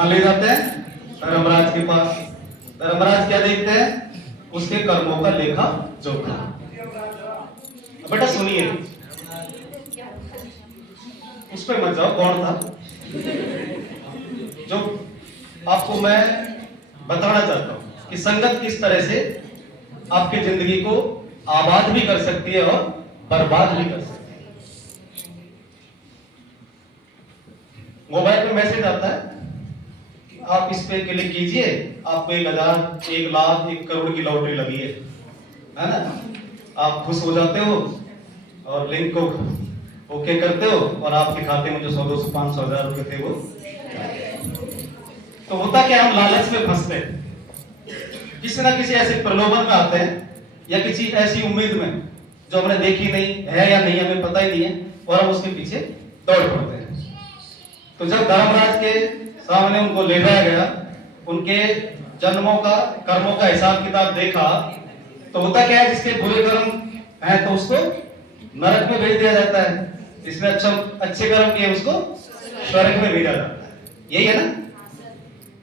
कहाँ ले जाते हैं? धर्मराज के पास। धर्मराज क्या देखते हैं? उसके कर्मों का लेखा जोखा। बेटा सुनिए, उस पर मत जाओ, कौन था जो आपको मैं बताना चाहता हूं कि संगत किस तरह से आपकी जिंदगी को आबाद भी कर सकती है और बर्बाद भी कर सकती है। मोबाइल पे मैसेज आता है, आप इस पे क्लिक कीजिए, आपको 1000, 1 लाख, 1 करोड़ की लॉटरी लगी है ना? आप खुश हो जाते हो और लिंक को ओके करते हो और आपके खाते में जो 100, 200, 500, 1000 रुपए थे वो। तो होता क्या, हम लालच में फंसते हैं, किसी ना किसी ऐसे प्रलोभन में आते हैं या किसी ऐसी उम्मीद में जो हमने देखी नहीं है या नहीं, हमें पता ही नहीं है, और हम उसके पीछे दौड़ पड़ते हैं। तो जब धर्मराज के सामने उनको ले जाया गया, उनके जन्मों का, कर्मों का हिसाब किताब देखा, तो होता क्या है, जिसके बुरे कर्म हैं तो उसको नरक में भेज दिया जाता है, जिसने अच्छे कर्म किए उसको स्वर्ग में भेजा जाता है। यही है ना?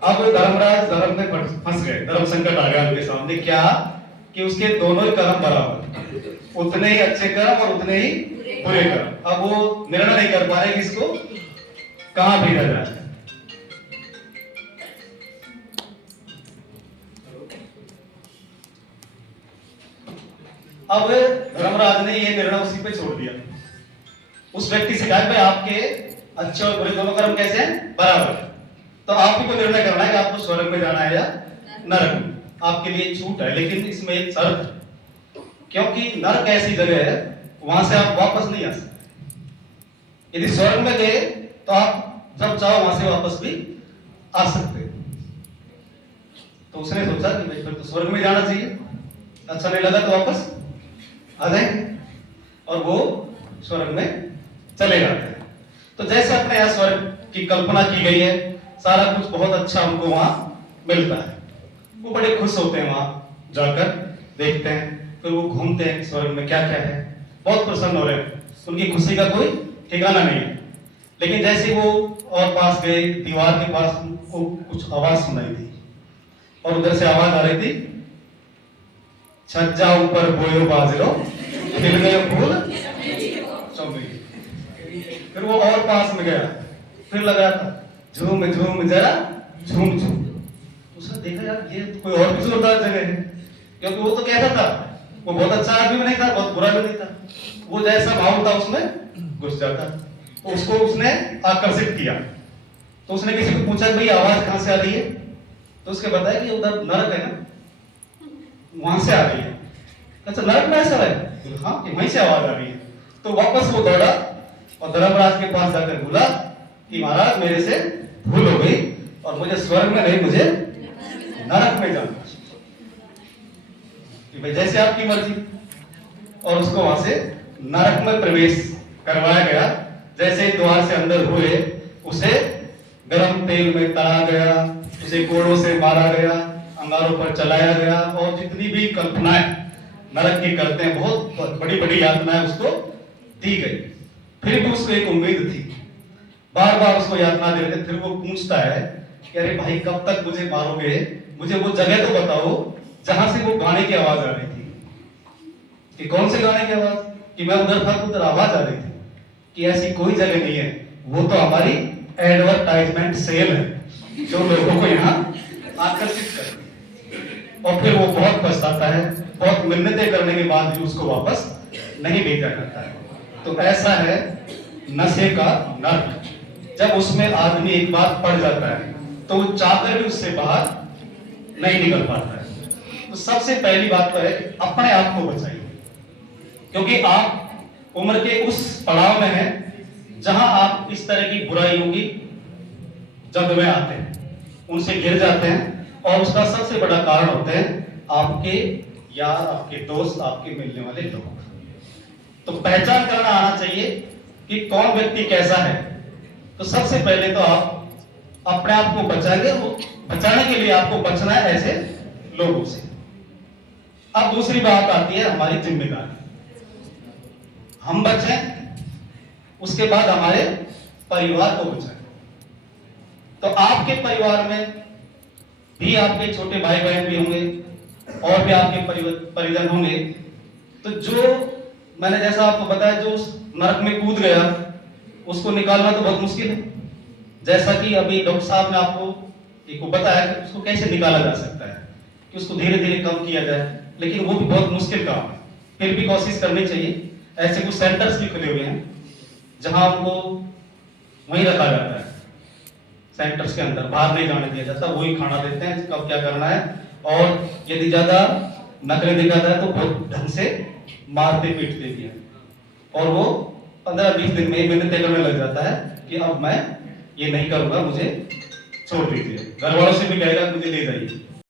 अब धर्मराज धर्म में फंस गए, धर्म संकट आ गया उनके सामने। क्या कि उसके दोनों ही कर्म बराबर, उतने ही अच्छे कर्म और उतने ही बुरे कर्म। अब वो निर्णय नहीं कर पा रहे कि इसको कहां भेजा जाए। अब धर्मराज ने ये निर्णय उसी पे छोड़ दिया। उस व्यक्ति से कहा भाई आपके अच्छे और बुरे दोनों कर्म कैसे हैं? बराबर। तो आप ही को निर्णय करना है कि आपको स्वर्ग में जाना है या नरक में। आपके लिए छूट है, लेकिन इसमें एक शर्त है, क्योंकि नरक ऐसी जगह है वहां से आप वापस नहीं आ सकते। यदि स्वर्ग में गए तो आप जब चाहो वहां से वापस भी आ सकते। तो उसने सोचा कि भाई फिर तो स्वर्ग में जाना चाहिए, अच्छा नहीं लगा तो वापस आ जाए, और वो स्वर्ग में चले जाते हैं। तो जैसे अपने यहाँ स्वर्ग की कल्पना की गई है, सारा कुछ बहुत अच्छा उनको वहां मिलता है, वो बड़े खुश होते हैं, वहां जाकर देखते हैं, फिर वो घूमते हैं स्वर्ग में क्या क्या है, बहुत प्रसन्न हो रहे हैं, उनकी खुशी का कोई ठिकाना नहीं है। लेकिन जैसे वो और पास गए, दीवार के पास उनको कुछ आवाज सुनाई दी, और उधर से आवाज आ रही थी, छज्जा ऊपर बोयो बाजरो, खिल गए फूल चमेली। फिर वो और पास में गया, फिर लगा था झूम झूम जरा झूम झूम। उसने देखा यार ये कोई और भी जोरदार जगह है, क्योंकि वो तो कहता था वो बहुत अच्छा आदमी भी नहीं था, बहुत बुरा भी नहीं था, वो जैसा भाव था उसमें घुस जाता। तो उसको उसने आकर्षित किया। तो उसने किसी को पूछा भाई आवाज कहां से आ रही है? तो उसके बताया कि उधर नरक है ना, वहां से आ रही है। अच्छा नरक में ऐसा है? हाँ, कि वहीं से आवाज आ रही है। तो वापस वो दौड़ा और धर्मराज के पास जाकर बोला कि महाराज मेरे से भूल हो गई और मुझे स्वर्ग में नहीं, मुझे नरक में जाना, कि भाई जैसे आपकी मर्जी। और उसको वहां से नरक में प्रवेश करवाया गया। जैसे ही द्वार से अंदर हुए, उसे गरम तेल में तला गया, उसे कोड़ों से मारा गया, अंगारों पर चलाया गया, और जितनी भी कल्पनाएं नरक की करते हैं, बहुत बड़ी बड़ी यातनाएं उसको दी गई। फिर भी उसको एक उम्मीद थी, बार बार उसको यातना दे रहे थे। फिर वो पूछता है कि अरे भाई कब तक मुझे मारोगे, मुझे वो जगह तो बताओ जहां से वो गाने की आवाज आ रही थी। कि कौन से गाने की आवाज? कि मैं उधर था तो उधर आवाज आ रही थी। कि ऐसी कोई जगह नहीं है, वो तो हमारी एडवर्टाइजमेंट सेल है जो लोगों को यहाँ आकर्षित करती है। और फिर वो बहुत पछताता है, बहुत मिन्नतें करने के बाद भी उसको वापस नहीं भेजा जाता है। तो ऐसा है नशे का नर्क। जब उसमें आदमी एक बार पड़ जाता है तो वो चाहकर भी उससे बाहर नहीं निकल पाता है। तो सबसे पहली बात तो है अपने आप को बचाइए, क्योंकि आप उम्र के उस पड़ाव में हैं जहां आप इस तरह की बुराइयों की जद में आते हैं, उनसे गिर जाते हैं, और उसका सबसे बड़ा कारण होते हैं आपके यार, आपके दोस्त, आपके मिलने वाले लोग। तो पहचान करना आना चाहिए कि कौन व्यक्ति कैसा है। तो सबसे पहले तो आप अपने आप को बचाएंगे, बचाने के लिए आपको बचना है ऐसे लोगों से। अब दूसरी बात आती है हमारी जिम्मेदारी। हम बचें, उसके बाद हमारे परिवार को बचाएं। तो आपके परिवार में भी आपके छोटे भाई बहन भी होंगे और भी आपके परिजन होंगे, तो जो मैंने जैसा आपको बताया, जो उस नरक में कूद गया उसको निकालना तो बहुत मुश्किल है। जैसा कि अभी डॉक्टर साहब ने आपको एक बताया कि उसको कैसे निकाला जा सकता है, कि उसको धीरे धीरे कम किया जाए, लेकिन वो भी बहुत मुश्किल काम है। फिर भी कोशिश करनी चाहिए। ऐसे कुछ सेंटर्स भी खुले हुए हैं जहां उनको वहीं रखा जाता है, सेंटर्स के अंदर, बाहर नहीं जाने दिया जाता, वही खाना देते हैं कब क्या करना है। और यदि ज्यादा नखरे दिखाता है तो बहुत ढंग से मारते पीटते भी हैं, और वो 15-20 दिन में ही मैंने तय करने लग जाता है कि अब मैं ये नहीं करूंगा, मुझे छोड़ दीजिए। घर वालों से भी कहेगा मुझे ले जाइए।